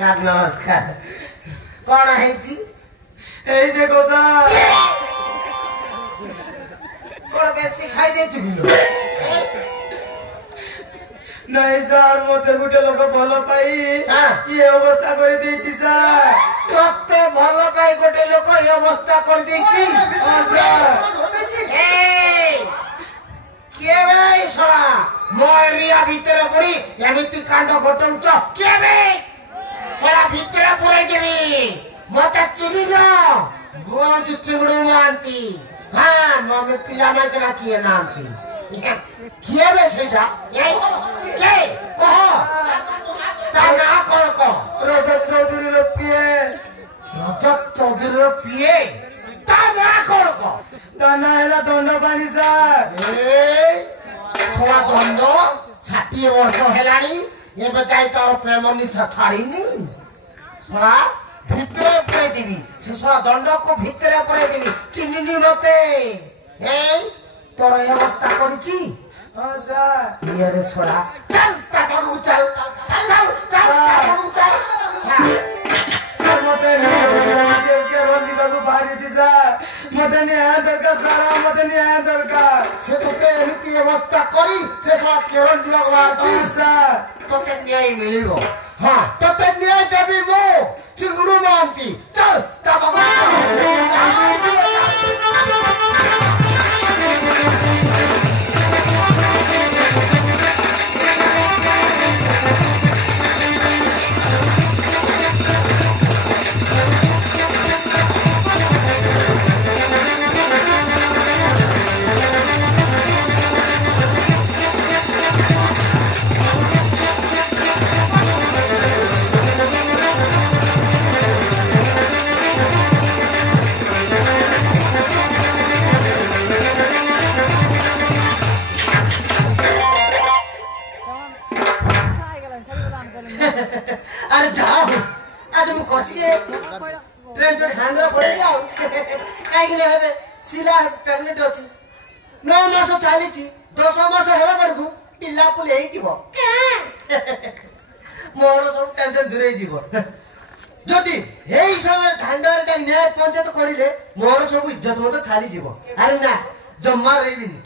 नमस्कार कौन है जी এই দেখো স্যার कौन बेसी खाई दे चुकिलो নাই স্যার মতে গুটে লোক ভালো পাই হ্যাঁ। এই অবস্থা করে দিয়েছি স্যার तोते भलो पाई गोटे लोक ए अवस्था कर देछि হ্যাঁ, স্যার ए के भाई सळा मोरिया भीतर पड़ी एमिति कांड घटौच के बे सळा भीतर पुरै देबी मते चिनी न बहुत चिंगड़ू मानती हां मम्मी पिला मा केना किए नामती किए बे सेटा ए के कहो ता ना कोन को রজত চৌধুরীর পিয়ে रजत चौधरी पिए ता ना कोन को তা না হেলা দণ্ড পানি স্যার छोड़ा दंड 60 वर्ष हेलानी एबे जाई तार प्रेम निशा छाड़ीनी छोड़ा भितरे पड़े दिबी से छोड़ा दंड को भितरे पड़े दिबी चिन्नी मते ए तोर ए अवस्था करिछि হ্যাঁ স্যার ये रे छोड़ा चल ताबू चल चल चल ताबू चल हां স্যার মতে নিয়ে কে রোজি কাজু বাড়িছি স্যার মতে নিয়ে দরকার স্যার মতে নিয়ে দরকার से तोते एमिति अवस्था करी से छोड़ा केरल जिला बारछि হ্যাঁ স্যার तोते न्याय मिलिबो हां तोते न्याय देबी मो चिंगड़ू मानती चल ताबू अरे जाओ आज मु कसी ट्रेन जोड़ हांद्रा पड़े जाओ काई कि हेबे सिला प्रेग्नेंट अछि 9 मास चालीची 10 मास हेबा पड़कू पिल्ला पुले ही दिबो मोर सब टेंशन दूरे जीवो जदि एई समय ढांडर काई ने पंचायत करिले मोर सब इज्जत मत छाली जीवो अरे ना जम्मा रहिबिनी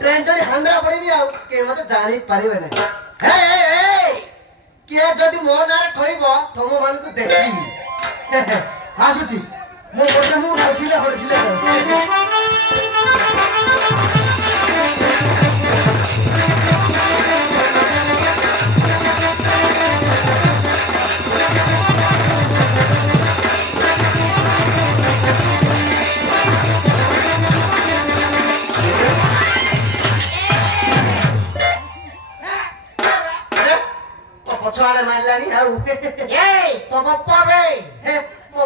ट्रेन जोड़ हांद्रा पड़ेबी आ के मते जानि पारिबे ना ए किए जदि मो नारे थइबो तम मन को देखिबी आसुची मो बोले मु हसिले हसिले पछवाड़े मारलानी आउ ए तो बप्पा बे मो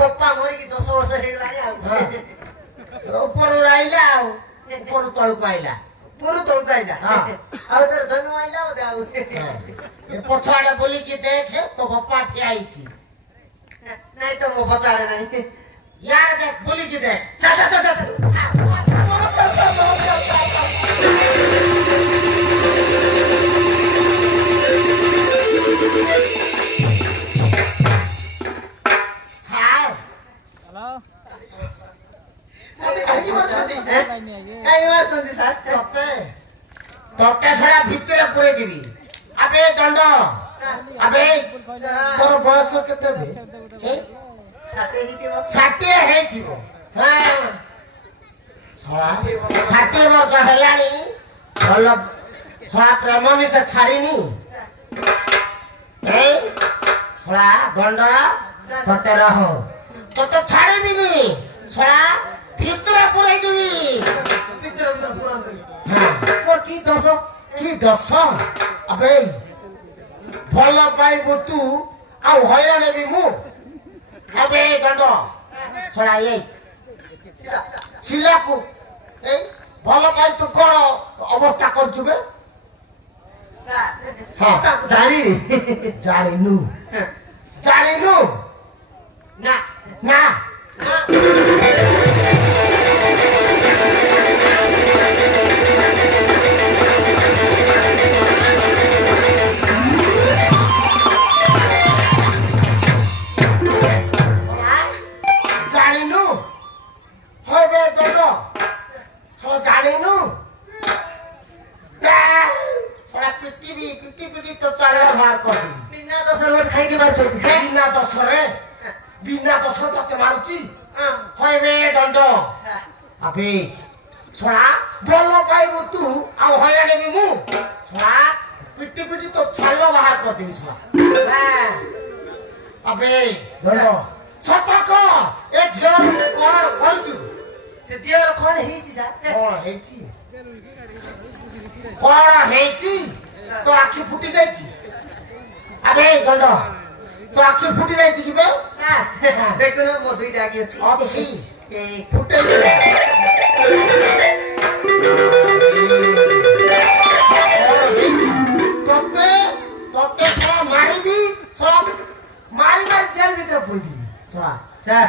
बप्पा मोरी की 10 वर्ष हे गलानी आउ ऊपर आइला आउ ऊपर तळको आइला पूरा तळको आइला हां आउ तर जन्म आइला ओ आउ ए पछवाड़े बोली की देख तो बप्पा ठिया आइची नहीं तो मो पछवाड़े नहीं यार देख बोली की देख तोटे छड़ा भितरे पुरे दिबी अबे दंड अबे तोर बयस केते बे 60 हे दिबो हां छड़ा 60 वर्ष हेलानी भल छड़ा प्रेमनी से छाड़ीनी ए छड़ा दंड तोते रहो तोते छाड़ीबिनी छड़ा भितरे पुरे दिबी भितरे पुरा दिबी हां और की दस अबे भल पाइबो तू आ हैरान हेबी मु अबे दंड छड़ा ए सिला को ए भल पाइ तू कोन अवस्था कर जुबे हां जानी नु ना ना पिटी तो चाले बाहर कर दी बिना दसर मत खाई के मार छोटी बिना दसर तो मारुची होय बे दंड अबे छोड़ा बोलो पाइबो तू आ होयाने भी मु छोड़ा पिटी तो छालो बाहर कर देबी छोड़ा अबे दंड सतक ए झियर कोन करछु से झियर कोन हेची सा कोन हेची तो आखी फुटी जायची अबे दंड तो आखी फुटी जायची कि बे देखो ना मो दुईटा आखी अछि अछि ए फुटे तोते तोते साला मारिबी साला मारिबार जेल भीतर पुई दिबी साला सर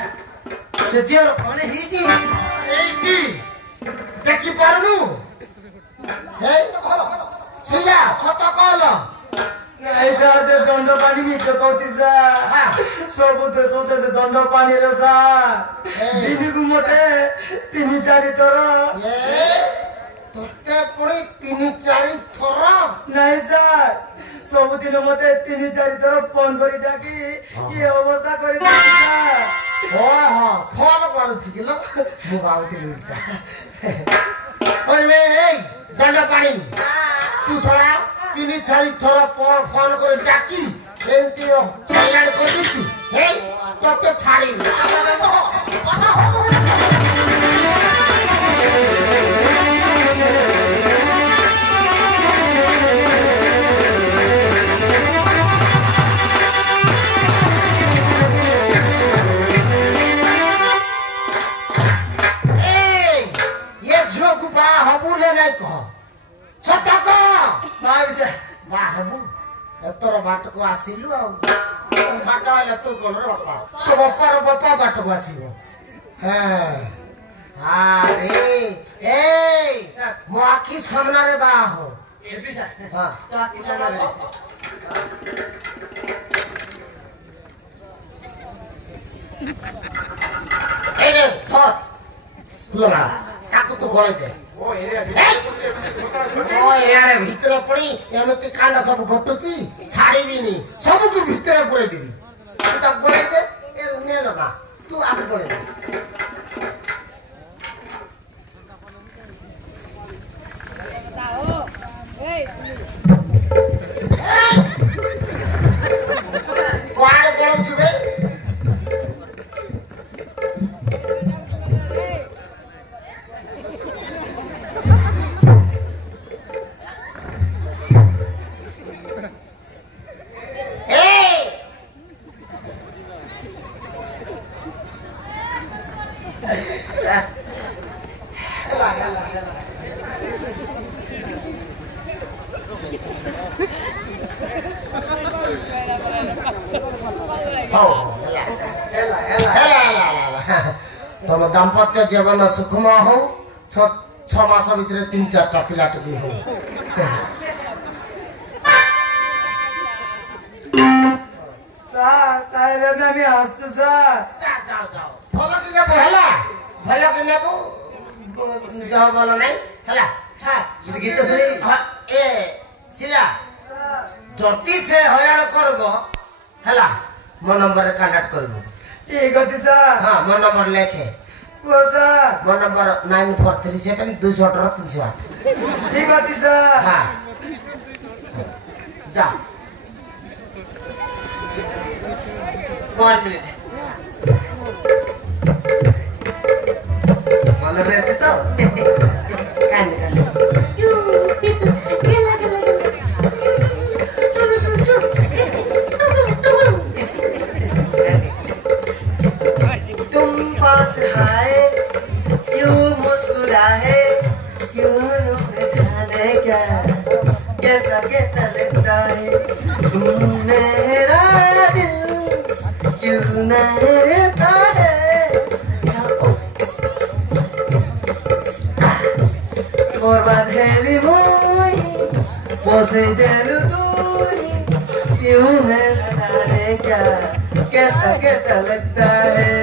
से जियर कोने हेची देखि पारनु हे सिया सत कहल ऐसा से दंड पानी भी तो कहती सा सब तो सोचे से दंड पानी रे सा दिन को मोटे 3-4 थर तोते पुणी 3-4 थर नहीं सर सब दिन मते 3-4 थर फोन करी डाकी ये अवस्था करी दी सा ओहो फोन करछि कि लो मु गाउती लुटा ओए बे ए दंड पानी तू सोला 3-4 थर फोन करे डाकी एंती हैरान कर दिछु हे तोते छाड़ी ये झोक बा हबुले नहीं कह छटक बाबू बाबू एतर बाट को आसिलु आ बाट आइला तू कोन रे बापा तो बापा बाट को आसिलो हां अरे ए मो आखी सामना रे बा हो ए भी सर हां तो आखी सामना रे ए रे छोड़ स्कूल में काकू तो गोळे दे ओ एरिया भितर पड़ी एमती कांड सब घटुची छाड़ी भी नहीं सब को भितर पड़े देबी तो गोळे दे ए ने लो ना तू आगे गोळे दे बताओ ए वाड़ गोळे जुबे तुम दाम्पत्य जीवन सुखमय हो 6 मास भीतर 3-4टा पिला टुकी हो सर ताइले में भी हंसू सर जाओ भलो कि नेबो जाओ बोलो नहीं हला सर गीत सुनी ए सिया जति से हयाल करबो हला मो नंबर कांटेक्ट करबो ठीक अछि सर हां मो नंबर लेखे को सर मो नंबर 9437 218 308 ठीक अछि सर हां जा 1 मिनट मालूम रहते तो कान तुम पास आए क्यों मुस्कुराए क्यों जाने क्या कैसा लगता है तुम मेरा दिल क्यों न रहता है और बात है मोही पोसे दिल तू ही क्यों है न जाने क्या कैसा लगता है